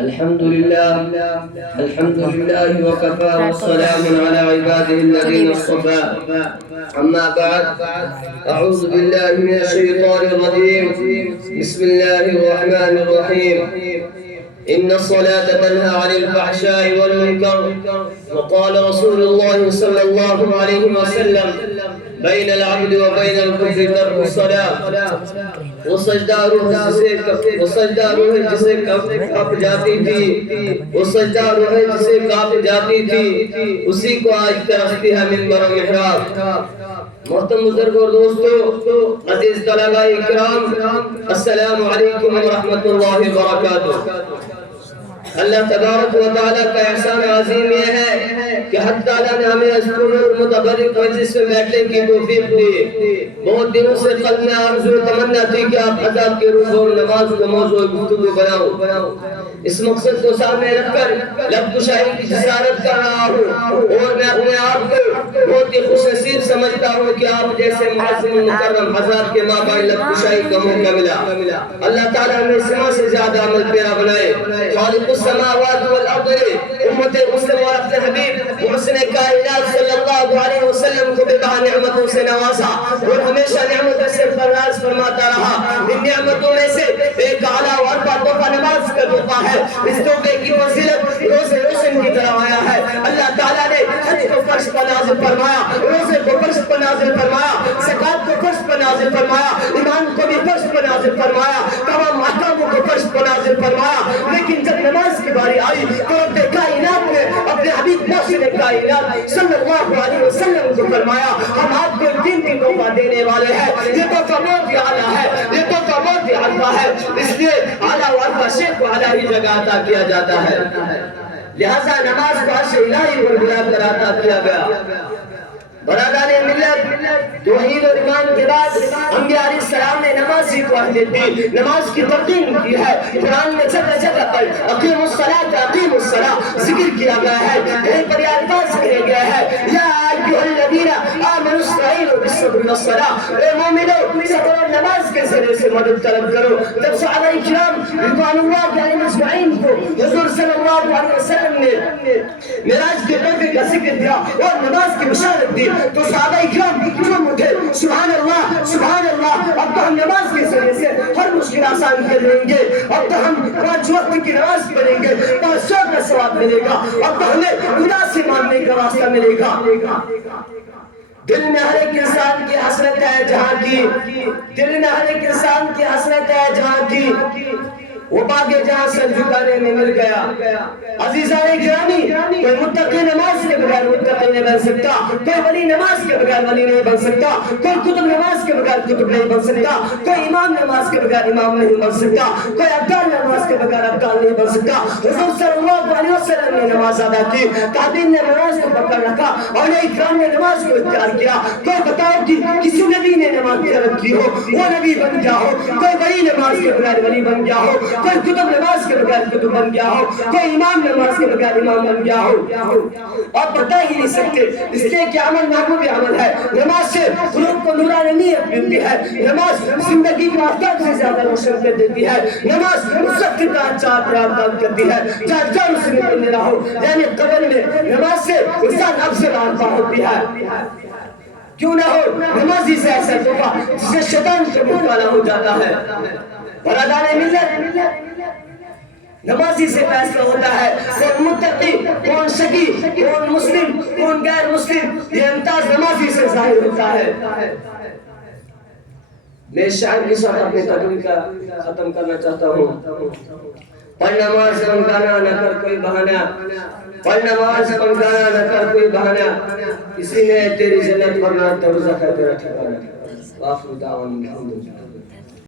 الحمد لله وكفى والسلام على عباده الذين اصطفى أما بعد أعوذ بالله من الشيطان الرجيم بسم الله الرحمن الرحيم إن الصلاة تنهى عن الفحشاء والمنكر وقال رسول الله صلى الله عليه وسلم بين العبد وبين الكفر ترك الصلاة وہ سجدہ روح جسے کاپ جاتی تھی وہ سجدہ روح جسے کاپ جاتی تھی اسی کو آج ترستی ہے منبر و محراب۔ محترم بزرگ اور دوستو، عزیز طلباء اکرام، السلام علیکم ورحمۃ اللہ وبرکاتہ۔ اللہ تبارک و تعالیٰ کا احسان عظیم یہ ہے کہ حق تعالیٰ نے ہمیں اس متبرک مجلس میں بیٹھنے کی توفیق دی۔ بہت دنوں سے قلب میں آرزو تمنا تھی کہ آپ عذاب کے روز اور نماز کو موضوع گفتگو بناؤ۔ اس مقصد کو سامنے رکھ کر لب کشائی کی جسارت کر رہا ہوں، اور میں اپنے آپ کو بہت ہی خوش نصیب سمجھتا ہوں کہ آپ جیسے معظم مکرم حضرات کے مابین لب کشائی کا موقع ملا۔ اللہ تعالیٰ ہمیں سما سے زیادہ عمل پیرا بنائے۔ خالق السماوات والارض امت مسلم اور اپنے حبیب محسن کائنات صلی اللہ علیہ وسلم کو بے بہا نعمتوں سے نوازا اور ہمیشہ نعمتوں سے فراز فرماتا رہا۔ ان نعمتوں میں سے ایک اعلیٰ اور تحفہ نماز کا تحفہ ہے۔ اس تحفے کی فضیلت روز روشن کی طرح آیا ہے۔ اللہ تعالیٰ نے حج کو فرش پر نازل فرمایا، روزے کو فرش پر نازل فرمایا، زکات کو فرش پر نازل فرمایا، ایمان کو بھی فرش پر نازل فرمایا، تمام احکاموں کو فرش پر نازل فرمایا۔ لیکن جب نماز کی باری آئی تو رب کائنات نے اپنے حبیب محسن کائنات صلی اللہ علیہ وسلم کو فرمایا ہم آپ کو دین کی تحفہ دینے والے ہیں۔ یہ تحفہ بہت ہی اعلیٰ ہے، یہ تحفہ بہت ہی عرفہ ہے، اس لیے اعلیٰ و عرفہ شیخ کو اعلیٰ ہی جگہ عطا کیا جاتا ہے، لہذا نماز کو عرش الہی پر بلا کر عطا کیا گیا۔ برادران ملت، توحید اور ایمان کے بعد انبیاء علیہ السلام نے نمازی کو اہمیت دی، نماز کی تلقین کی ہے۔ قرآن میں جگہ جگہ پر اقیموا الصلاۃ اقیموا الصلاۃ ذکر کیا گیا ہے، کہیں پر یہ الفاظ کہے گئے ہیں یا ایھا الذین آمنوا استعینوا بالصبر والصلاۃ، اے مومنو صبر اور نماز کے ذریعے سے مدد طلب کرو۔ جب صحابہ کرام رضوان اللہ علیہم اجمعین کو حضور صلی اللہ علیہ وسلم نے معراج کے تحفے کا ذکر دیا اور نماز کی بشارت دی تو صحابہ اکرام جھوم اٹھے، سبحان اللہ سبحان اللہ، اب تو ہم نماز کے ذریعے سے ہر مشکل آسان کر لیں گے، اب تو ہم 5 وقت کی نماز پڑھیں گے، 500 کا ثواب ملے گا، اب تو ہمیں خدا سے ماننے کا راستہ ملے گا۔ دل میں ہر ایک انسان کی حسرت ہے جہاں کی، دل میں ہر ایک انسان کی حسرت ہے جہاں کی، وہ باغ جہاں سر جھکانے میں مل گیا۔ عزیزان گرامی، کوئی متقی نماز کے بغیر متقی نہیں بن سکتا، کوئی ولی نماز کے بغیر ولی نہیں بن سکتا، کوئی کتب نماز کے بغیر کتب نہیں بن سکتا، کوئی امام نماز کے بغیر امام نہیں بن سکتا، کوئی ابدال نماز کے بغیر ابدال نہیں بن سکتا۔ حضور صلی اللہ علیہ وسلم نے نماز ادا کی، تابعین نے نماز کو پکڑ رکھا، اولیاء کرام نے نماز کو اختیار کیا۔ کوئی بتاؤ کہ کسی نبی نے نماز طلب کی ہو وہ نبی بن گیا ہو، کوئی ولی نماز کے بغیر ولی بن گیا ہو، کوئی کتب نماز کے بغیر کتب بن گیا ہو، کوئی امام نماز کے بغیر امام بن گیا ہو، اور بتا ہی نہیں سکتے، اس لیے کہ عمل محبوب عمل ہے۔ نماز سے قلوب کو نورانیت ملتی ہے، نماز زندگی کو آفتاب سے زیادہ روشن کر دیتی ہے، نماز اس وقت کی طرح چاہت کام کرتی ہے جہاں جان سے نکلنے رہا ہو، یعنی قبر میں نماز سے انسان افضل آتا ہوتی ہے۔ کیوں نہ ہو نمازی سے ایسا تحفہ جس سے شیطان سے مطالعہ ہو جاتا ہے۔ برادران ملت، نمازی سے فیصلہ ہوتا ہے کون متقی کون شقی کون مسلم کون غیر مسلم، یہ امتیاز نمازی سے ظاہر ہوتا ہے۔ میں شاعر کے ساتھ اپنی تقریر کا ختم کرنا چاہتا ہوں۔ پڑھ نماز منگانا نہ کر کوئی بہانہ، پڑھ نماز منگانا نہ کر کوئی بہانہ، اسی نے تیری جنت ورنہ دوزخ ہے تیرا ٹھکانہ۔ وآخر دعوانا الحمدللہ۔